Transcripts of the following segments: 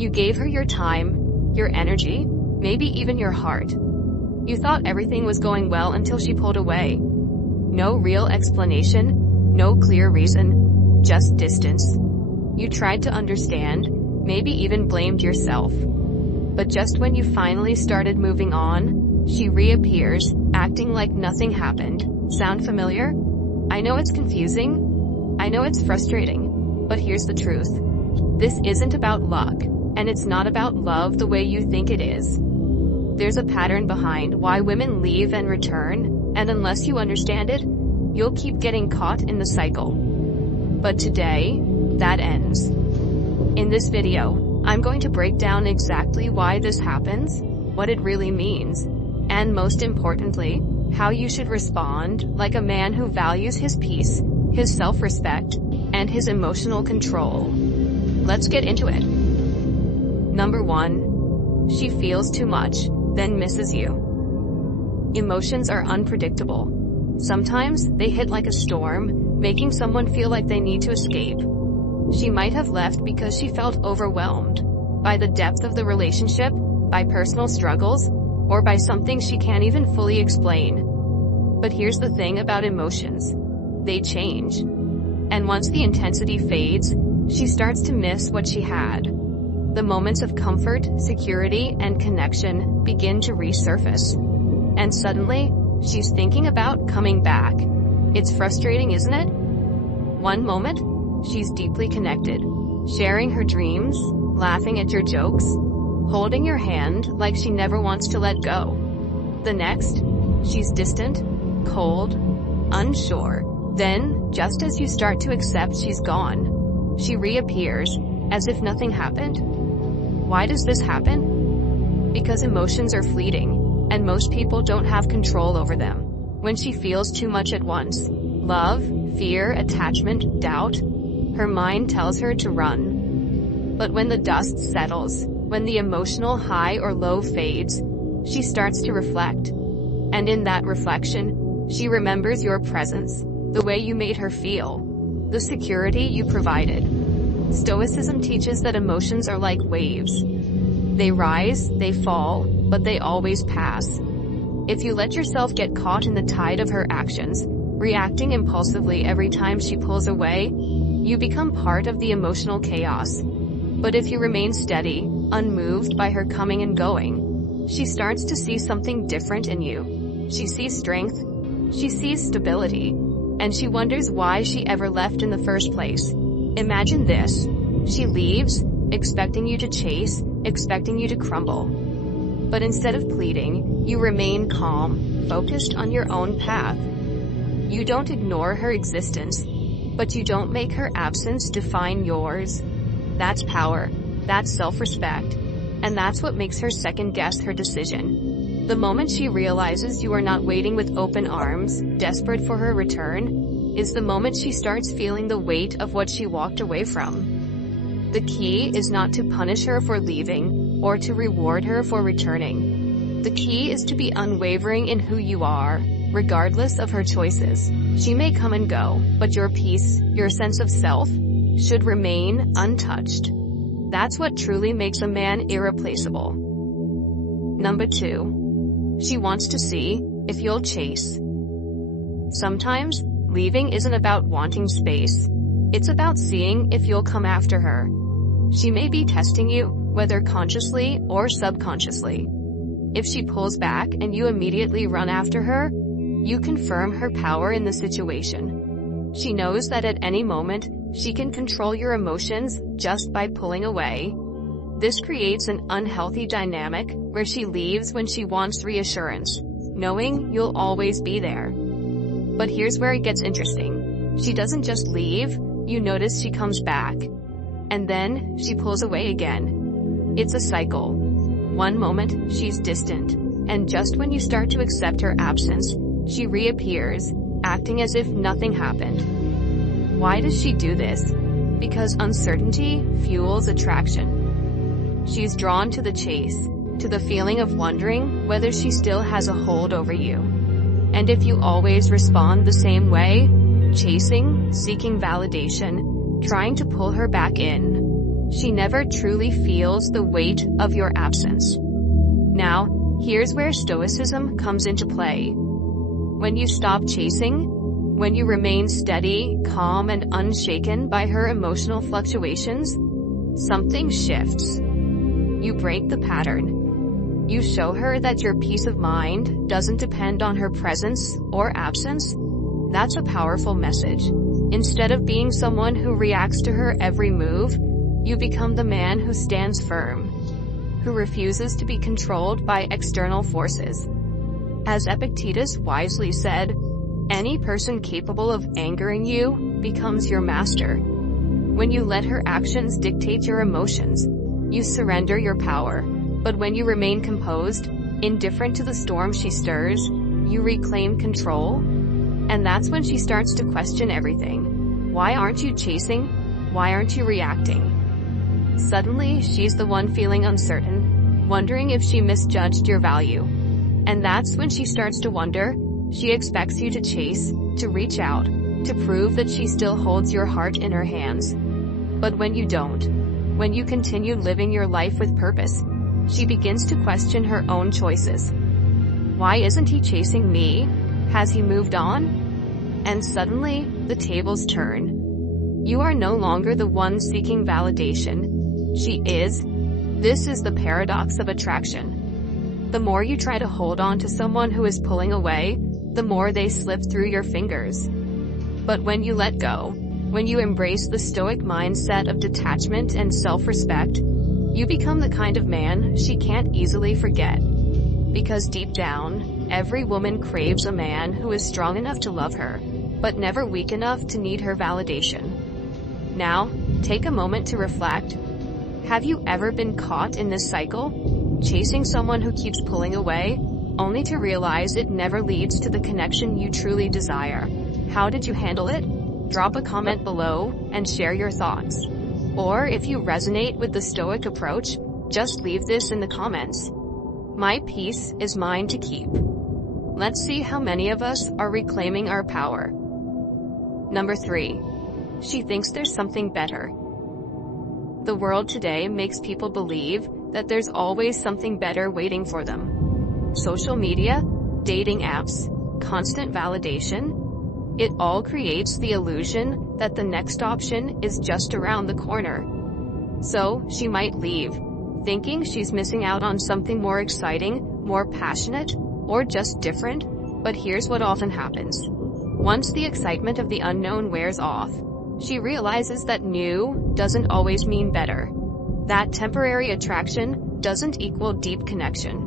You gave her your time, your energy, maybe even your heart. You thought everything was going well until she pulled away. No real explanation, no clear reason, just distance. You tried to understand, maybe even blamed yourself. But just when you finally started moving on, she reappears, acting like nothing happened. Sound familiar? I know it's confusing. I know it's frustrating. But here's the truth. This isn't about luck, and it's not about love the way you think it is. There's a pattern behind why women leave and return, and unless you understand it, you'll keep getting caught in the cycle. But today, that ends. In this video, I'm going to break down exactly why this happens, what it really means, and most importantly, how you should respond like a man who values his peace, his self-respect, and his emotional control. Let's get into it. Number 1. She feels too much, then misses you. Emotions are unpredictable. Sometimes they hit like a storm, making someone feel like they need to escape. She might have left because she felt overwhelmed by the depth of the relationship, by personal struggles, or by something she can't even fully explain. But here's the thing about emotions. They change. And once the intensity fades, she starts to miss what she had. The moments of comfort, security, and connection begin to resurface. And suddenly, she's thinking about coming back. It's frustrating, isn't it? One moment, she's deeply connected, sharing her dreams, laughing at your jokes, holding your hand like she never wants to let go. The next, she's distant, cold, unsure. Then, just as you start to accept she's gone, she reappears, as if nothing happened. Why does this happen? Because emotions are fleeting, and most people don't have control over them. When she feels too much at once, love, fear, attachment, doubt, her mind tells her to run. But when the dust settles, when the emotional high or low fades, she starts to reflect. And in that reflection, she remembers your presence, the way you made her feel, the security you provided. Stoicism teaches that emotions are like waves. They rise, they fall, but they always pass. If you let yourself get caught in the tide of her actions, reacting impulsively every time she pulls away, you become part of the emotional chaos. But if you remain steady, unmoved by her coming and going, she starts to see something different in you. She sees strength, she sees stability, and she wonders why she ever left in the first place. Imagine this. She leaves, expecting you to chase, expecting you to crumble. But instead of pleading, you remain calm, focused on your own path. You don't ignore her existence, but you don't make her absence define yours. That's power, that's self-respect, and that's what makes her second-guess her decision. The moment she realizes you are not waiting with open arms, desperate for her return, is the moment she starts feeling the weight of what she walked away from. The key is not to punish her for leaving, or to reward her for returning. The key is to be unwavering in who you are, regardless of her choices. She may come and go, but your peace, your sense of self, should remain untouched. That's what truly makes a man irreplaceable. Number 2. She wants to see if you'll chase. Sometimes, leaving isn't about wanting space. It's about seeing if you'll come after her. She may be testing you, whether consciously or subconsciously. If she pulls back and you immediately run after her, you confirm her power in the situation. She knows that at any moment, she can control your emotions just by pulling away. This creates an unhealthy dynamic where she leaves when she wants reassurance, knowing you'll always be there. But here's where it gets interesting. She doesn't just leave, you notice she comes back. And then, she pulls away again. It's a cycle. One moment, she's distant. And just when you start to accept her absence, she reappears, acting as if nothing happened. Why does she do this? Because uncertainty fuels attraction. She's drawn to the chase, to the feeling of wondering whether she still has a hold over you. And if you always respond the same way, chasing, seeking validation, trying to pull her back in, She never truly feels the weight of your absence. Now, here's where Stoicism comes into play. When you stop chasing, when you remain steady, calm, and unshaken by her emotional fluctuations, something shifts. You break the pattern. You show her that your peace of mind doesn't depend on her presence or absence. That's a powerful message. Instead of being someone who reacts to her every move, you become the man who stands firm, who refuses to be controlled by external forces. As Epictetus wisely said, any person capable of angering you becomes your master. When you let her actions dictate your emotions, you surrender your power. But when you remain composed, indifferent to the storm she stirs, you reclaim control. And that's when she starts to question everything. Why aren't you chasing? Why aren't you reacting? Suddenly, she's the one feeling uncertain, wondering if she misjudged your value. And that's when she starts to wonder. She expects you to chase, to reach out, to prove that she still holds your heart in her hands. But when you don't, when you continue living your life with purpose, she begins to question her own choices. Why isn't he chasing me? Has he moved on? And suddenly, the tables turn. You are no longer the one seeking validation. She is. This is the paradox of attraction. The more you try to hold on to someone who is pulling away, the more they slip through your fingers. But when you let go, when you embrace the Stoic mindset of detachment and self-respect, you become the kind of man she can't easily forget. Because deep down, every woman craves a man who is strong enough to love her, but never weak enough to need her validation. Now, take a moment to reflect. Have you ever been caught in this cycle? Chasing someone who keeps pulling away, only to realize it never leads to the connection you truly desire. How did you handle it? Drop a comment below and share your thoughts. Or if you resonate with the Stoic approach, just leave this in the comments. My peace is mine to keep. Let's see how many of us are reclaiming our power. Number 3. She thinks there's something better. The world today makes people believe that there's always something better waiting for them. Social media, dating apps, constant validation, it all creates the illusion that the next option is just around the corner. So, she might leave, thinking she's missing out on something more exciting, more passionate, or just different. But here's what often happens. Once the excitement of the unknown wears off, she realizes that new doesn't always mean better. That temporary attraction doesn't equal deep connection.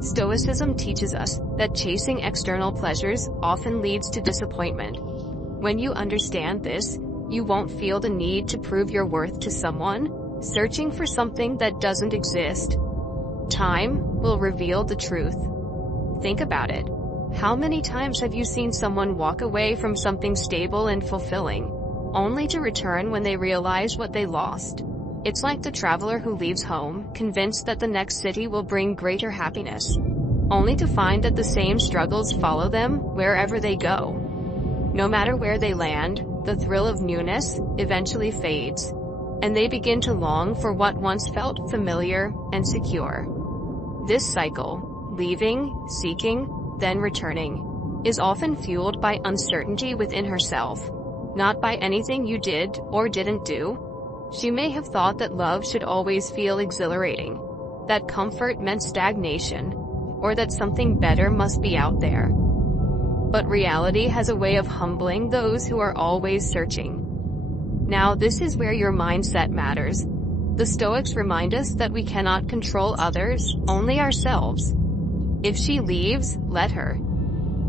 Stoicism teaches us that chasing external pleasures often leads to disappointment. When you understand this, you won't feel the need to prove your worth to someone, searching for something that doesn't exist. Time will reveal the truth. Think about it. How many times have you seen someone walk away from something stable and fulfilling, only to return when they realize what they lost? It's like the traveler who leaves home, convinced that the next city will bring greater happiness, only to find that the same struggles follow them wherever they go. No matter where they land, the thrill of newness eventually fades, and they begin to long for what once felt familiar and secure. This cycle, leaving, seeking, then returning, is often fueled by uncertainty within herself, not by anything you did or didn't do. She may have thought that love should always feel exhilarating, that comfort meant stagnation, or that something better must be out there. But reality has a way of humbling those who are always searching. Now, this is where your mindset matters. The Stoics remind us that we cannot control others, only ourselves. If she leaves, let her.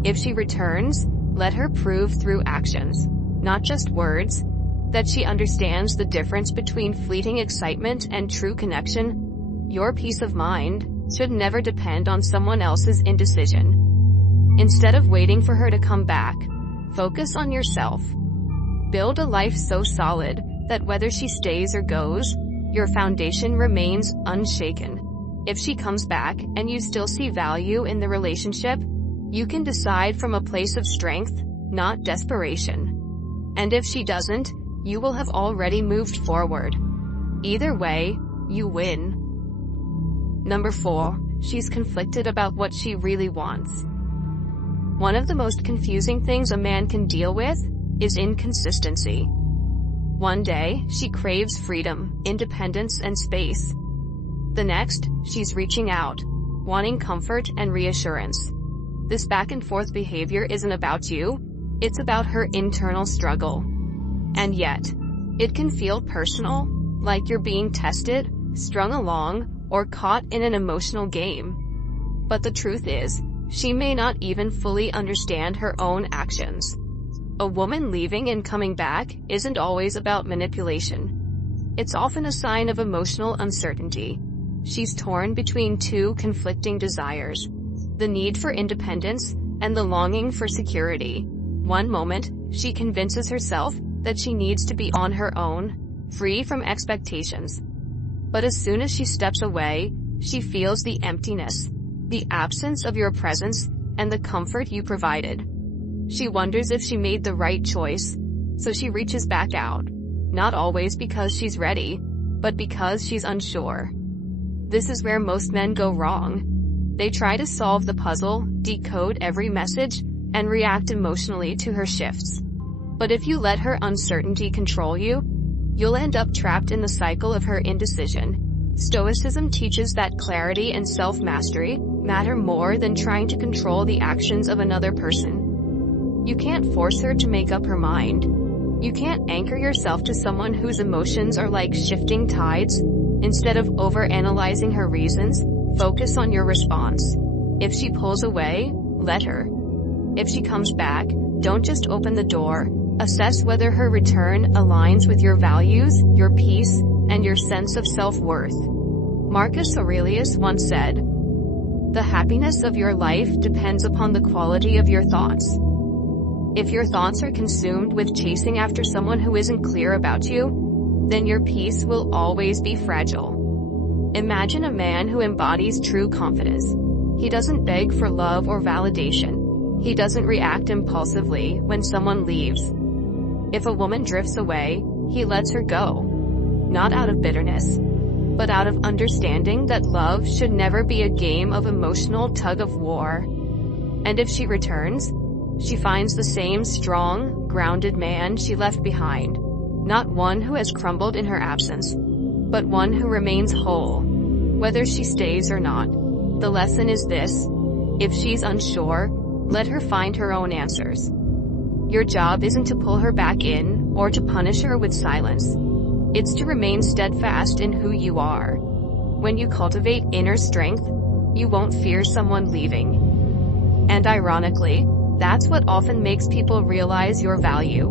If she returns, let her prove through actions, not just words, that she understands the difference between fleeting excitement and true connection. Your peace of mind should never depend on someone else's indecision. Instead of waiting for her to come back, focus on yourself. Build a life so solid that whether she stays or goes, your foundation remains unshaken. If she comes back and you still see value in the relationship, you can decide from a place of strength, not desperation. And if she doesn't, you will have already moved forward. Either way, you win. Number 4. She's conflicted about what she really wants. One of the most confusing things a man can deal with is inconsistency. One day, she craves freedom, independence, and space. The next, she's reaching out, wanting comfort and reassurance. This back-and-forth behavior isn't about you, it's about her internal struggle. And yet, it can feel personal, like you're being tested, strung along, or caught in an emotional game. But the truth is, she may not even fully understand her own actions. A woman leaving and coming back isn't always about manipulation. It's often a sign of emotional uncertainty. She's torn between two conflicting desires: the need for independence and the longing for security. One moment, she convinces herself that she needs to be on her own, free from expectations. But as soon as she steps away, she feels the emptiness, the absence of your presence, and the comfort you provided. She wonders if she made the right choice, so she reaches back out. Not always because she's ready, but because she's unsure. This is where most men go wrong. They try to solve the puzzle, decode every message, and react emotionally to her shifts. But if you let her uncertainty control you, you'll end up trapped in the cycle of her indecision. Stoicism teaches that clarity and self-mastery matter more than trying to control the actions of another person. You can't force her to make up her mind. You can't anchor yourself to someone whose emotions are like shifting tides. Instead of overanalyzing her reasons, focus on your response. If she pulls away, let her. If she comes back, don't just open the door. Assess whether her return aligns with your values, your peace, and your sense of self-worth. Marcus Aurelius once said, "The happiness of your life depends upon the quality of your thoughts." If your thoughts are consumed with chasing after someone who isn't clear about you, then your peace will always be fragile. Imagine a man who embodies true confidence. He doesn't beg for love or validation. He doesn't react impulsively when someone leaves. If a woman drifts away, he lets her go. Not out of bitterness, but out of understanding that love should never be a game of emotional tug-of-war. And if she returns, she finds the same strong, grounded man she left behind. Not one who has crumbled in her absence, but one who remains whole, whether she stays or not. The lesson is this: if she's unsure, let her find her own answers. Your job isn't to pull her back in, or to punish her with silence. It's to remain steadfast in who you are. When you cultivate inner strength, you won't fear someone leaving. And ironically, that's what often makes people realize your value.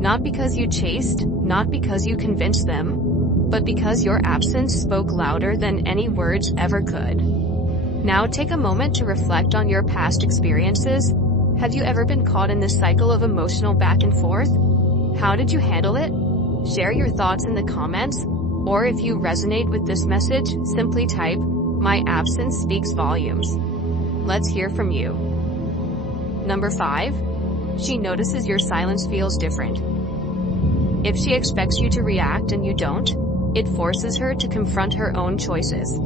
Not because you chased, not because you convinced them, but because your absence spoke louder than any words ever could. Now take a moment to reflect on your past experiences. Have you ever been caught in this cycle of emotional back and forth? How did you handle it? Share your thoughts in the comments, or if you resonate with this message, simply type, "My absence speaks volumes." Let's hear from you. Number 5. She notices your silence feels different. If she expects you to react and you don't, it forces her to confront her own choices.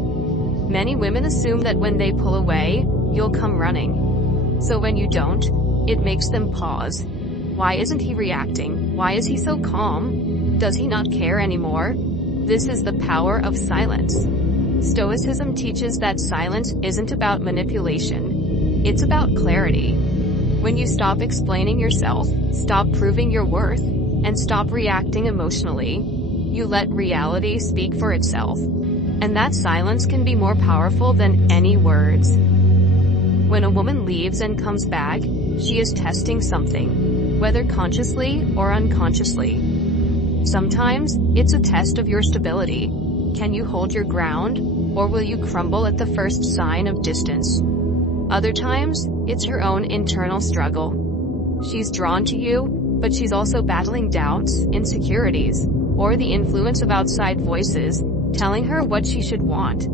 Many women assume that when they pull away, you'll come running. So when you don't, it makes them pause. Why isn't he reacting? Why is he so calm? Does he not care anymore? This is the power of silence. Stoicism teaches that silence isn't about manipulation. It's about clarity. When you stop explaining yourself, stop proving your worth, and stop reacting emotionally, you let reality speak for itself. And that silence can be more powerful than any words. When a woman leaves and comes back, she is testing something, whether consciously or unconsciously. Sometimes, it's a test of your stability. Can you hold your ground, or will you crumble at the first sign of distance? Other times, it's her own internal struggle. She's drawn to you, but she's also battling doubts, insecurities, or the influence of outside voices, telling her what she should want.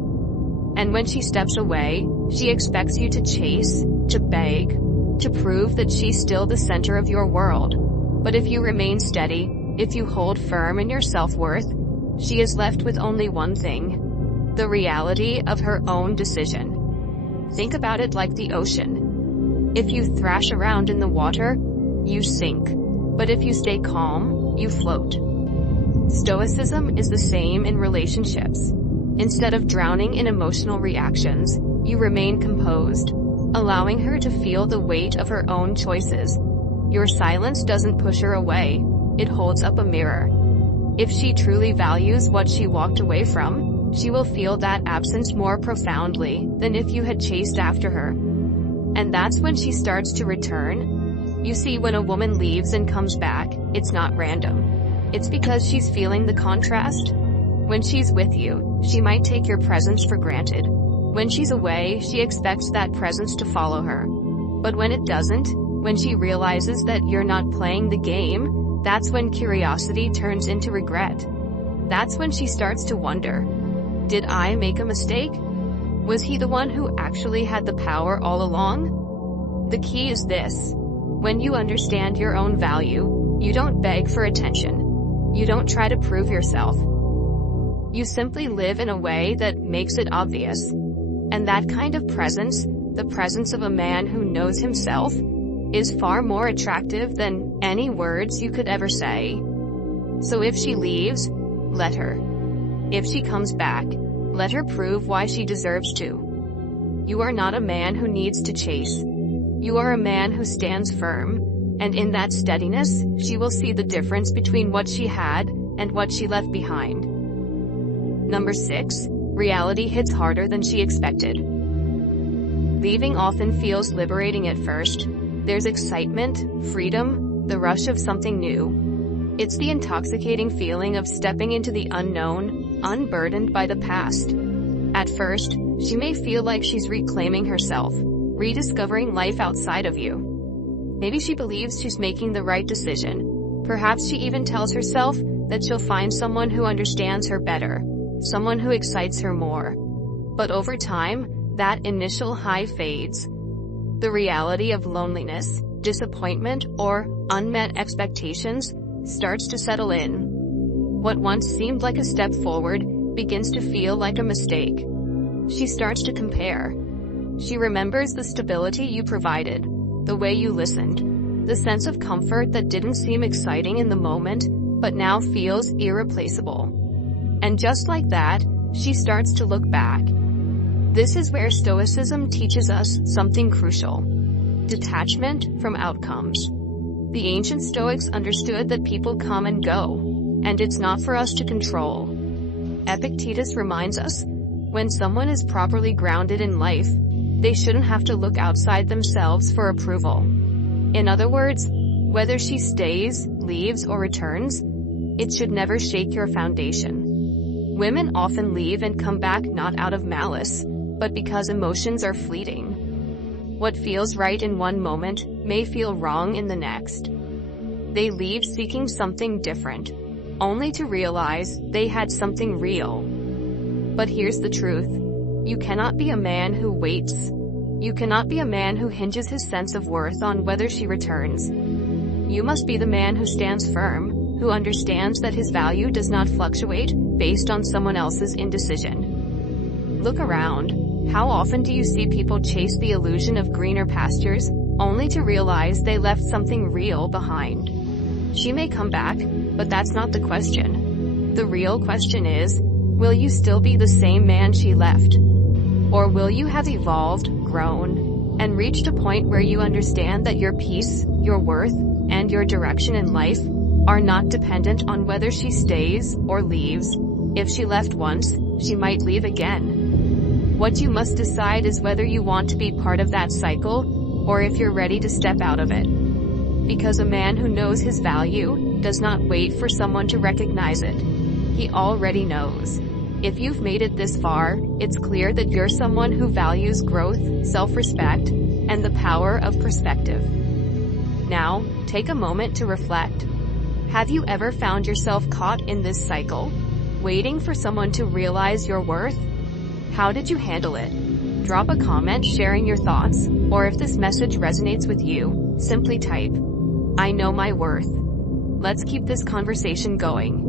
And when she steps away, she expects you to chase, to beg, to prove that she's still the center of your world. But if you remain steady, if you hold firm in your self-worth, she is left with only one thing: the reality of her own decision. Think about it like the ocean. If you thrash around in the water, you sink. But if you stay calm, you float. Stoicism is the same in relationships. Instead of drowning in emotional reactions, you remain composed, allowing her to feel the weight of her own choices. Your silence doesn't push her away, it holds up a mirror. If she truly values what she walked away from, she will feel that absence more profoundly than if you had chased after her. And that's when she starts to return. You see, when a woman leaves and comes back, it's not random. It's because she's feeling the contrast. When she's with you, she might take your presence for granted. When she's away, she expects that presence to follow her. But when it doesn't, when she realizes that you're not playing the game, that's when curiosity turns into regret. That's when she starts to wonder, did I make a mistake? Was he the one who actually had the power all along? The key is this: when you understand your own value, you don't beg for attention. You don't try to prove yourself. You simply live in a way that makes it obvious. And that kind of presence, the presence of a man who knows himself, is far more attractive than any words you could ever say. So if she leaves, let her. If she comes back, let her prove why she deserves to. You are not a man who needs to chase. You are a man who stands firm, and in that steadiness, she will see the difference between what she had and what she left behind. Number 6. Reality hits harder than she expected. Leaving often feels liberating at first. There's excitement, freedom, the rush of something new. It's the intoxicating feeling of stepping into the unknown, unburdened by the past. At first, she may feel like she's reclaiming herself, rediscovering life outside of you. Maybe she believes she's making the right decision. Perhaps she even tells herself that she'll find someone who understands her better, someone who excites her more. But over time, that initial high fades. The reality of loneliness, disappointment, or unmet expectations starts to settle in. What once seemed like a step forward begins to feel like a mistake. She starts to compare. She remembers the stability you provided, the way you listened, the sense of comfort that didn't seem exciting in the moment, but now feels irreplaceable. And just like that, she starts to look back. This is where Stoicism teaches us something crucial: detachment from outcomes. The ancient Stoics understood that people come and go, and it's not for us to control. Epictetus reminds us, when someone is properly grounded in life, they shouldn't have to look outside themselves for approval. In other words, whether she stays, leaves, or returns, it should never shake your foundation. Women often leave and come back not out of malice, but because emotions are fleeting. What feels right in one moment may feel wrong in the next. They leave seeking something different, only to realize they had something real. But here's the truth: you cannot be a man who waits. You cannot be a man who hinges his sense of worth on whether she returns. You must be the man who stands firm, who understands that his value does not fluctuate based on someone else's indecision. Look around. How often do you see people chase the illusion of greener pastures, only to realize they left something real behind? She may come back, but that's not the question. The real question is, will you still be the same man she left? Or will you have evolved, grown, and reached a point where you understand that your peace, your worth, and your direction in life are not dependent on whether she stays or leaves? If she left once, she might leave again. What you must decide is whether you want to be part of that cycle, or if you're ready to step out of it. Because a man who knows his value does not wait for someone to recognize it. He already knows. If you've made it this far, it's clear that you're someone who values growth, self-respect, and the power of perspective. Now, take a moment to reflect. Have you ever found yourself caught in this cycle, waiting for someone to realize your worth? How did you handle it? Drop a comment sharing your thoughts, or if this message resonates with you, simply type, "I know my worth." Let's keep this conversation going.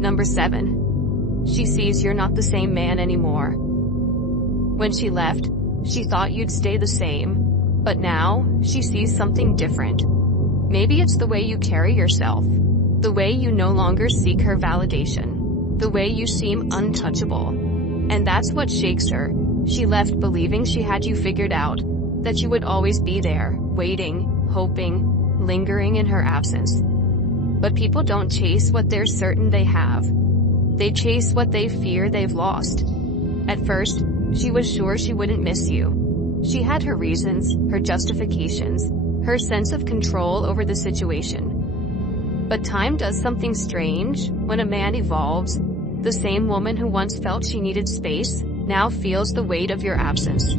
Number 7. She sees you're not the same man anymore. When she left, she thought you'd stay the same, but now, she sees something different. Maybe it's the way you carry yourself, the way you no longer seek her validation, the way you seem untouchable. And that's what shakes her. She left believing she had you figured out, that you would always be there, waiting, hoping, lingering in her absence. But people don't chase what they're certain they have. They chase what they fear they've lost. At first, she was sure she wouldn't miss you. She had her reasons, her justifications, her sense of control over the situation. But time does something strange. When a man evolves, the same woman who once felt she needed space, now feels the weight of your absence.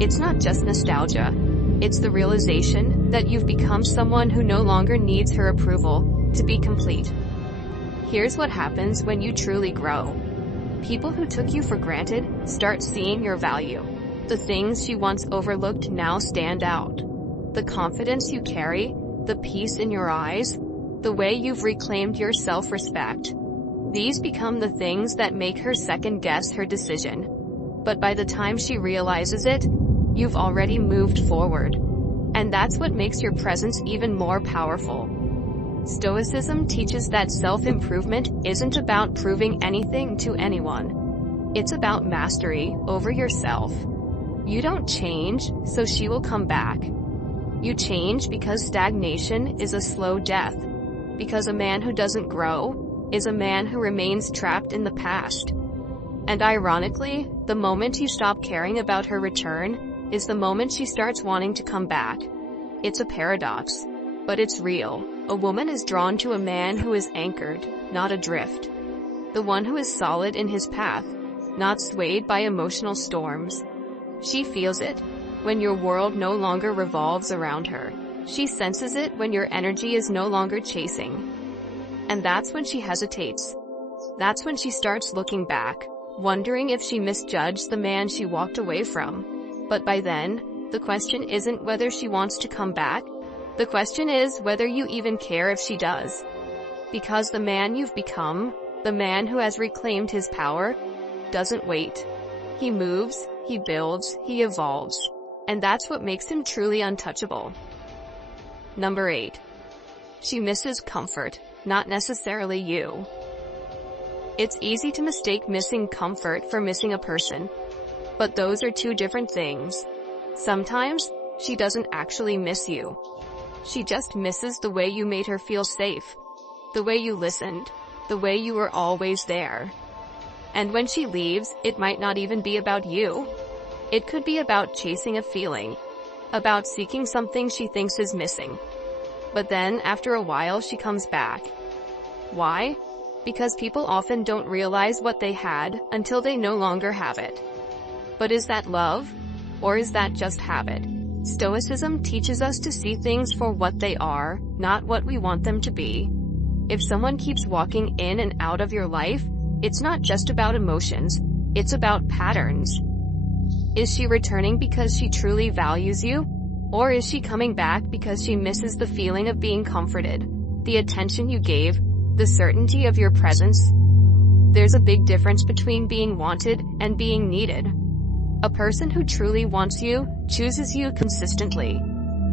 It's not just nostalgia. It's the realization that you've become someone who no longer needs her approval to be complete. Here's what happens when you truly grow. People who took you for granted start seeing your value. The things you once overlooked now stand out. The confidence you carry, the peace in your eyes, the way you've reclaimed your self-respect. These become the things that make her second-guess her decision. But by the time she realizes it, you've already moved forward. And that's what makes your presence even more powerful. Stoicism teaches that self-improvement isn't about proving anything to anyone. It's about mastery over yourself. You don't change, so she will come back. You change because stagnation is a slow death. Because a man who doesn't grow is a man who remains trapped in the past. And ironically, the moment you stop caring about her return is the moment she starts wanting to come back. It's a paradox, but it's real. A woman is drawn to a man who is anchored, not adrift. The one who is solid in his path, not swayed by emotional storms. She feels it when your world no longer revolves around her. She senses it when your energy is no longer chasing. And that's when she hesitates. That's when she starts looking back, wondering if she misjudged the man she walked away from. But by then, the question isn't whether she wants to come back. The question is whether you even care if she does. Because the man you've become, the man who has reclaimed his power, doesn't wait. He moves, he builds, he evolves. And that's what makes him truly untouchable. Number 8. She misses comfort, not necessarily you. It's easy to mistake missing comfort for missing a person. But those are two different things. Sometimes, she doesn't actually miss you. She just misses the way you made her feel safe. The way you listened. The way you were always there. And when she leaves, it might not even be about you. It could be about chasing a feeling. About seeking something she thinks is missing. But then, after a while, she comes back. Why? Because people often don't realize what they had until they no longer have it. But is that love? Or is that just habit? Stoicism teaches us to see things for what they are, not what we want them to be. If someone keeps walking in and out of your life, it's not just about emotions, it's about patterns. Is she returning because she truly values you? Or is she coming back because she misses the feeling of being comforted, the attention you gave, the certainty of your presence? There's a big difference between being wanted and being needed. A person who truly wants you, chooses you consistently.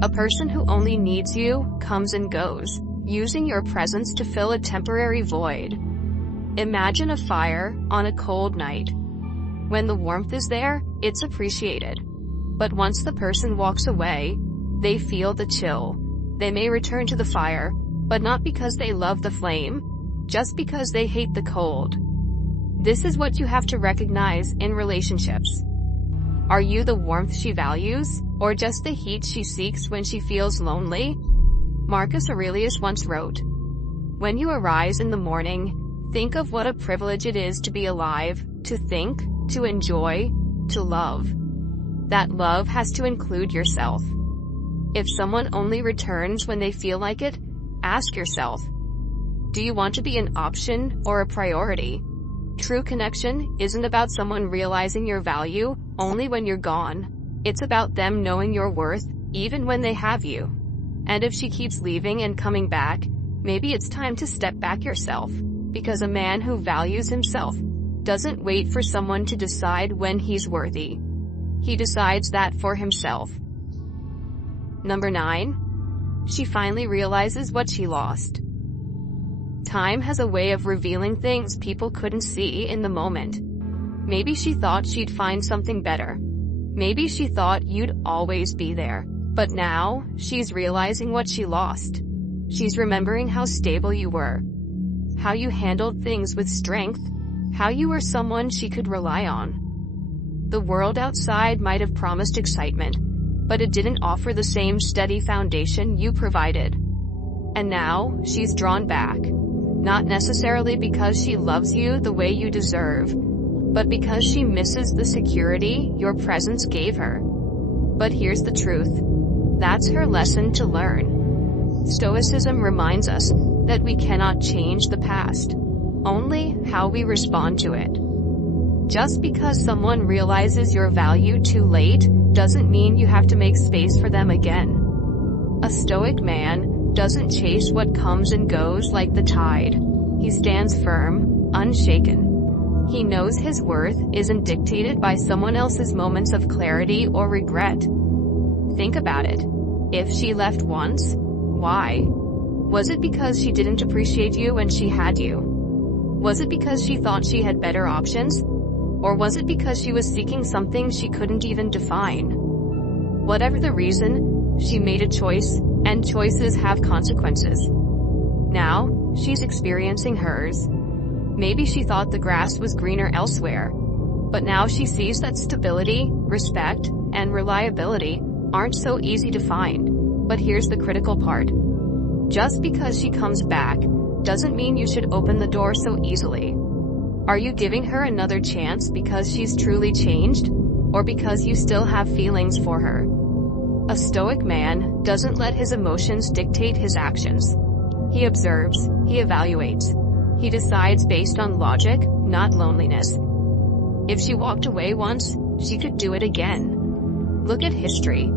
A person who only needs you, comes and goes, using your presence to fill a temporary void. Imagine a fire on a cold night. When the warmth is there, it's appreciated. But once the person walks away, they feel the chill. They may return to the fire, but not because they love the flame, just because they hate the cold. This is what you have to recognize in relationships. Are you the warmth she values, or just the heat she seeks when she feels lonely? Marcus Aurelius once wrote, "When you arise in the morning, think of what a privilege it is to be alive, to think, to enjoy, to love." That love has to include yourself. If someone only returns when they feel like it, ask yourself, do you want to be an option or a priority? True connection isn't about someone realizing your value only when you're gone. It's about them knowing your worth, even when they have you. And if she keeps leaving and coming back, maybe it's time to step back yourself. Because a man who values himself doesn't wait for someone to decide when he's worthy. He decides that for himself. Number 9. She finally realizes what she lost. Time has a way of revealing things people couldn't see in the moment. Maybe she thought she'd find something better. Maybe she thought you'd always be there. But now, she's realizing what she lost. She's remembering how stable you were. How you handled things with strength. How you were someone she could rely on. The world outside might have promised excitement, but it didn't offer the same steady foundation you provided. And now, she's drawn back. Not necessarily because she loves you the way you deserve, but because she misses the security your presence gave her. But here's the truth. That's her lesson to learn. Stoicism reminds us that we cannot change the past, only how we respond to it. Just because someone realizes your value too late doesn't mean you have to make space for them again. A Stoic man doesn't chase what comes and goes like the tide. He stands firm, unshaken. He knows his worth isn't dictated by someone else's moments of clarity or regret. Think about it. If she left once, why? Was it because she didn't appreciate you when she had you? Was it because she thought she had better options? Or was it because she was seeking something she couldn't even define? Whatever the reason, she made a choice, and choices have consequences. Now, she's experiencing hers. Maybe she thought the grass was greener elsewhere. But now she sees that stability, respect, and reliability aren't so easy to find. But here's the critical part. Just because she comes back doesn't mean you should open the door so easily. Are you giving her another chance because she's truly changed, or because you still have feelings for her? A Stoic man doesn't let his emotions dictate his actions. He observes, he evaluates. He decides based on logic, not loneliness. If she walked away once, she could do it again. Look at history.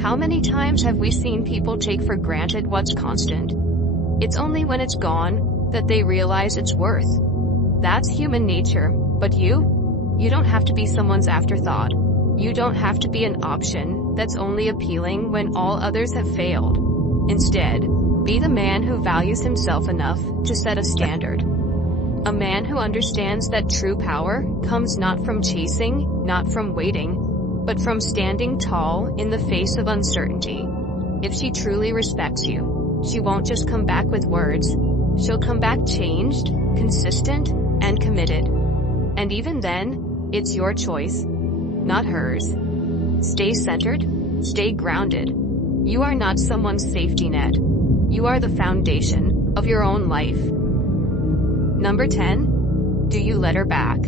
How many times have we seen people take for granted what's constant? It's only when it's gone that they realize its worth. That's human nature, but you don't have to be someone's afterthought. You don't have to be an option that's only appealing when all others have failed. Instead, be the man who values himself enough to set a standard. A man who understands that true power comes not from chasing, not from waiting, but from standing tall in the face of uncertainty. If she truly respects you, she won't just come back with words. She'll come back changed, consistent, and committed. And even then, it's your choice, not hers. Stay centered, stay grounded. You are not someone's safety net. You are the foundation of your own life. Number 10. Do you let her back?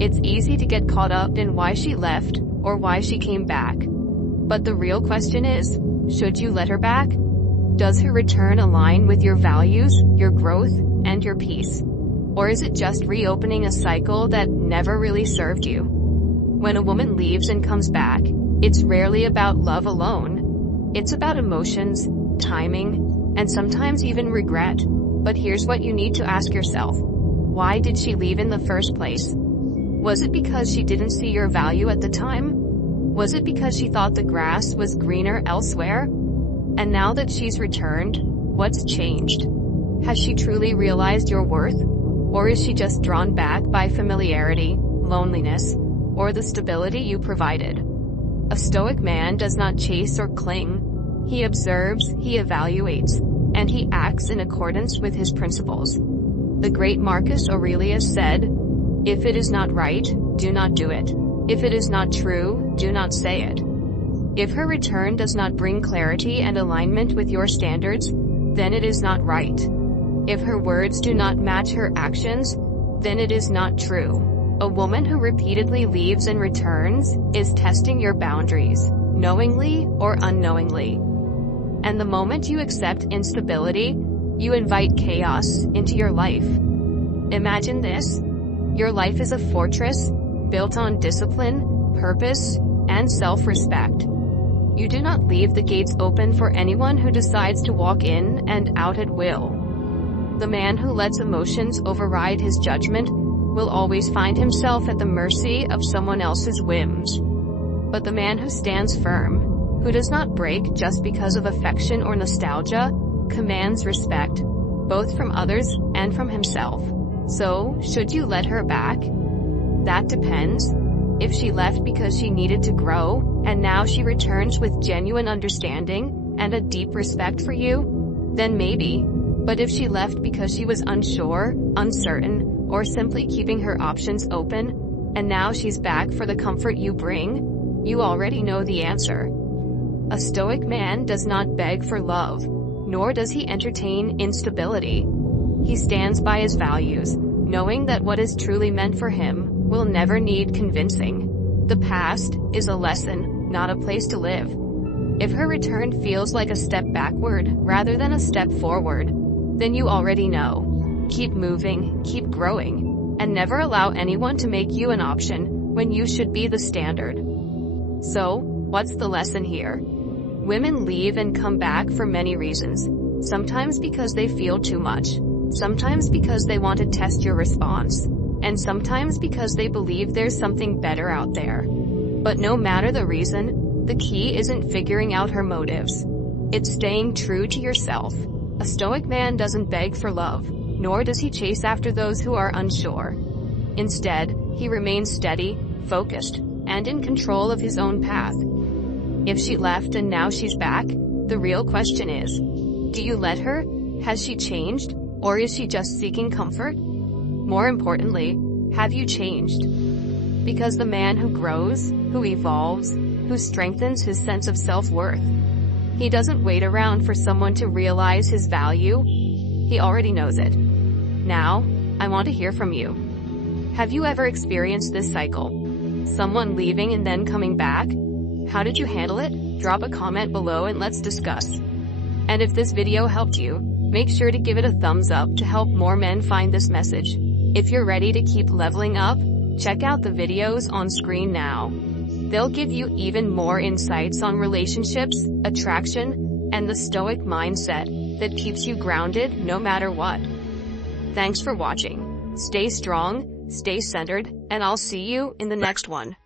It's easy to get caught up in why she left or why she came back. But the real question is, should you let her back? Does her return align with your values, your growth, and your peace? Or is it just reopening a cycle that never really served you? When a woman leaves and comes back, it's rarely about love alone. It's about emotions, timing, and sometimes even regret. But here's what you need to ask yourself. Why did she leave in the first place? Was it because she didn't see your value at the time? Was it because she thought the grass was greener elsewhere? And now that she's returned, what's changed? Has she truly realized your worth? Or is she just drawn back by familiarity, loneliness, or the stability you provided? A Stoic man does not chase or cling. He observes, he evaluates, and he acts in accordance with his principles. The great Marcus Aurelius said, "If it is not right, do not do it. If it is not true, do not say it." If her return does not bring clarity and alignment with your standards, then it is not right. If her words do not match her actions, then it is not true. A woman who repeatedly leaves and returns is testing your boundaries, knowingly or unknowingly. And the moment you accept instability, you invite chaos into your life. Imagine this. Your life is a fortress, built on discipline, purpose, and self-respect. You do not leave the gates open for anyone who decides to walk in and out at will. The man who lets emotions override his judgment will always find himself at the mercy of someone else's whims. But the man who stands firm, who does not break just because of affection or nostalgia, commands respect, both from others and from himself. So, should you let her back? That depends. If she left because she needed to grow, and now she returns with genuine understanding and a deep respect for you, then maybe. But if she left because she was unsure, uncertain, or simply keeping her options open, and now she's back for the comfort you bring, you already know the answer. A Stoic man does not beg for love, nor does he entertain instability. He stands by his values, knowing that what is truly meant for him will never need convincing. The past is a lesson, not a place to live. If her return feels like a step backward rather than a step forward, then you already know. Keep moving, keep growing, and never allow anyone to make you an option when you should be the standard. So, what's the lesson here? Women leave and come back for many reasons. Sometimes because they feel too much. Sometimes because they want to test your response. And sometimes because they believe there's something better out there. But no matter the reason, the key isn't figuring out her motives. It's staying true to yourself. A Stoic man doesn't beg for love, nor does he chase after those who are unsure. Instead, he remains steady, focused, and in control of his own path. If she left and now she's back, the real question is, do you let her? Has she changed? Or is she just seeking comfort? More importantly, have you changed? Because the man who grows, who evolves, who strengthens his sense of self-worth, he doesn't wait around for someone to realize his value. He already knows it. Now, I want to hear from you. Have you ever experienced this cycle? Someone leaving and then coming back? How did you handle it? Drop a comment below and let's discuss. And if this video helped you, make sure to give it a thumbs up to help more men find this message. If you're ready to keep leveling up, check out the videos on screen now. They'll give you even more insights on relationships, attraction, and the Stoic mindset that keeps you grounded no matter what. Thanks for watching. Stay strong, stay centered, and I'll see you in the next one.